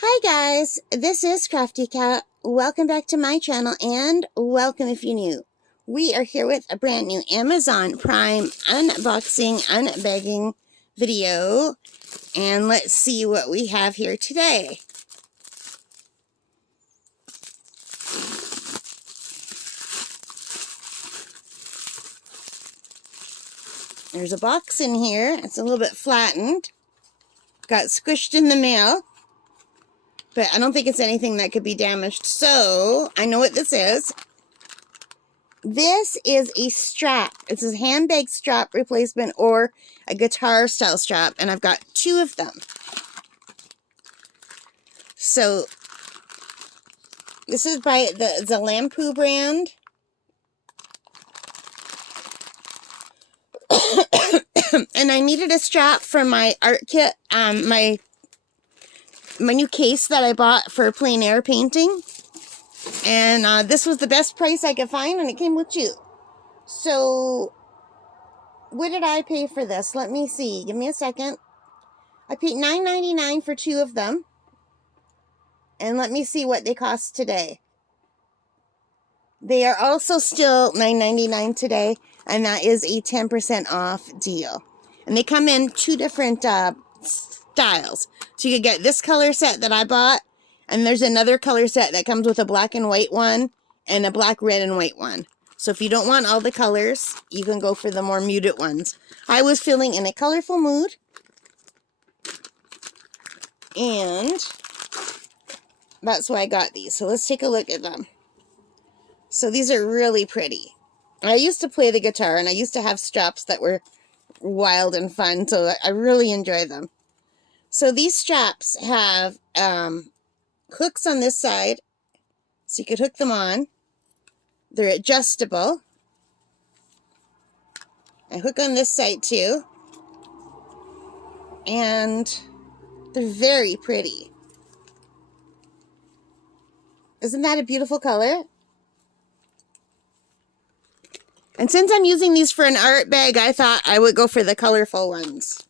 Hi guys, this is Crafty Cat. Welcome back to my channel and welcome if you're new. We are here with a brand new Amazon Prime unboxing, unbagging video. And let's see what we have here today. There's a box in here. It's a little bit flattened. Got squished in the mail. But I don't think it's anything that could be damaged. So, I know what this is. This is a strap. It's a handbag strap replacement or a guitar style strap. And I've got two of them. So, this is by the Lampu brand. And I needed a strap for my art kit, my new case that I bought for plein air painting. And this was the best price I could find, and it came with two. So, what did I pay for this? Let me see. Give me a second. I paid $9.99 for two of them. And let me see what they cost today. They are also still $9.99 today, and that is a 10% off deal. And they come in two different styles. So you could get this color set that I bought, and there's another color set that comes with a black and white one and a black, red, and white one. So if you don't want all the colors, you can go for the more muted ones. I was feeling in a colorful mood, and that's why I got these. So let's take a look at them. So these are really pretty. I used to play the guitar, and I used to have straps that were wild and fun, so I really enjoy them. So these straps have hooks on this side, so you could hook them on. They're adjustable. I hook on this side too. And they're very pretty. Isn't that a beautiful color? And since I'm using these for an art bag, I thought I would go for the colorful ones.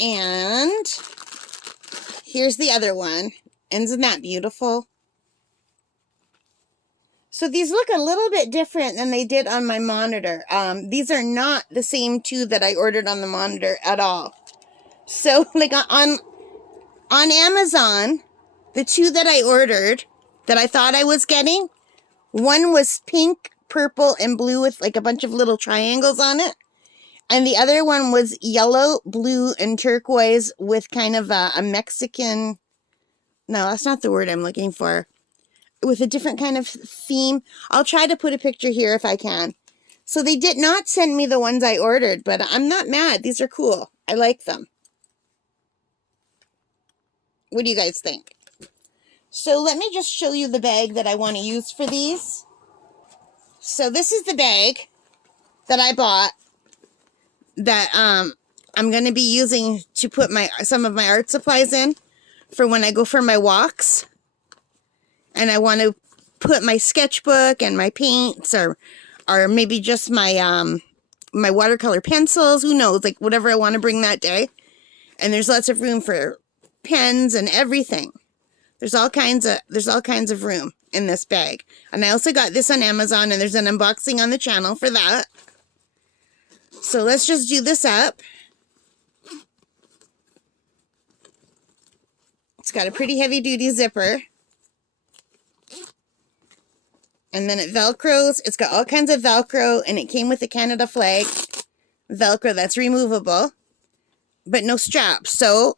And here's the other one. Isn't that beautiful? So these look a little bit different than they did on my monitor. These are not the same two that I ordered on the monitor at all. So like on Amazon, the two that I ordered that I thought I was getting, one was pink, purple, and blue with like a bunch of little triangles on it. And the other one was yellow, blue, and turquoise with kind of a Mexican... No, that's not the word I'm looking for. With a different kind of theme. I'll try to put a picture here if I can. So they did not send me the ones I ordered, but I'm not mad. These are cool. I like them. What do you guys think? So let me just show you the bag that I want to use for these. So this is the bag that I bought that I'm going to be using to put some of my art supplies in for when I go for my walks. And I want to put my sketchbook and my paints or maybe just my my watercolor pencils, who knows, like whatever I want to bring that day. And there's lots of room for pens and everything. There's all kinds of room in this bag. And I also got this on Amazon, and there's an unboxing on the channel for that. So let's just do this up. It's got a pretty heavy duty zipper. And then it velcros. It's got all kinds of velcro, and it came with the Canada flag velcro that's removable, but no straps. So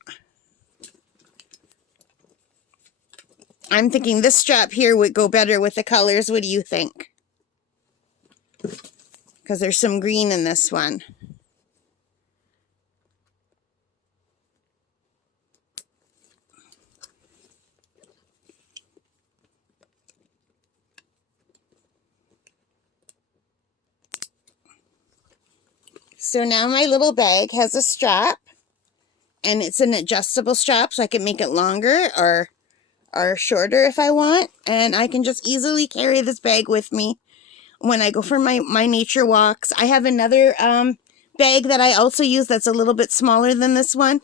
I'm thinking this strap here would go better with the colors. What do you think? Because there's some green in this one. So now my little bag has a strap, and it's an adjustable strap, so I can make it longer or shorter if I want. And I can just easily carry this bag with me when I go for my nature walks. I have another bag that I also use that's a little bit smaller than this one.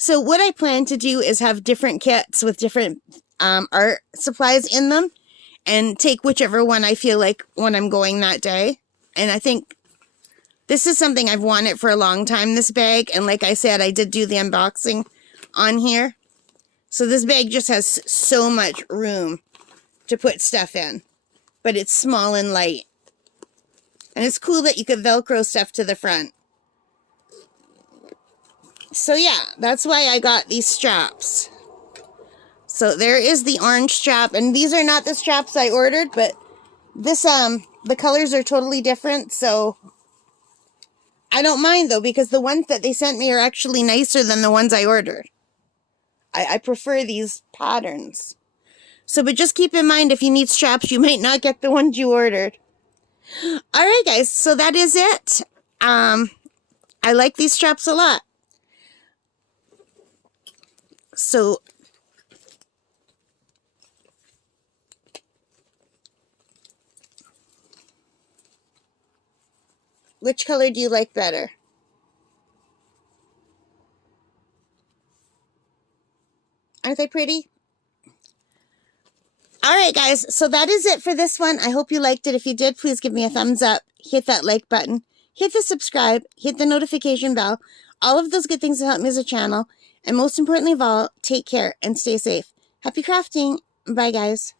So what I plan to do is have different kits with different art supplies in them and take whichever one I feel like when I'm going that day. And I think this is something I've wanted for a long time, this bag. And like I said, I did do the unboxing on here. So this bag just has so much room to put stuff in. But it's small and light. And it's cool that you could Velcro stuff to the front. So yeah, that's why I got these straps. So there is the orange strap. And these are not the straps I ordered, but this, the colors are totally different. So I don't mind though, because the ones that they sent me are actually nicer than the ones I ordered. I prefer these patterns. So, but just keep in mind, if you need straps, you might not get the ones you ordered. All right, guys. So that is it. I like these straps a lot. So, which color do you like better? Aren't they pretty? All right, guys. So that is it for this one. I hope you liked it. If you did, please give me a thumbs up. Hit that like button. Hit the subscribe. Hit the notification bell. All of those good things to help me as a channel. And most importantly of all, take care and stay safe. Happy crafting. Bye, guys.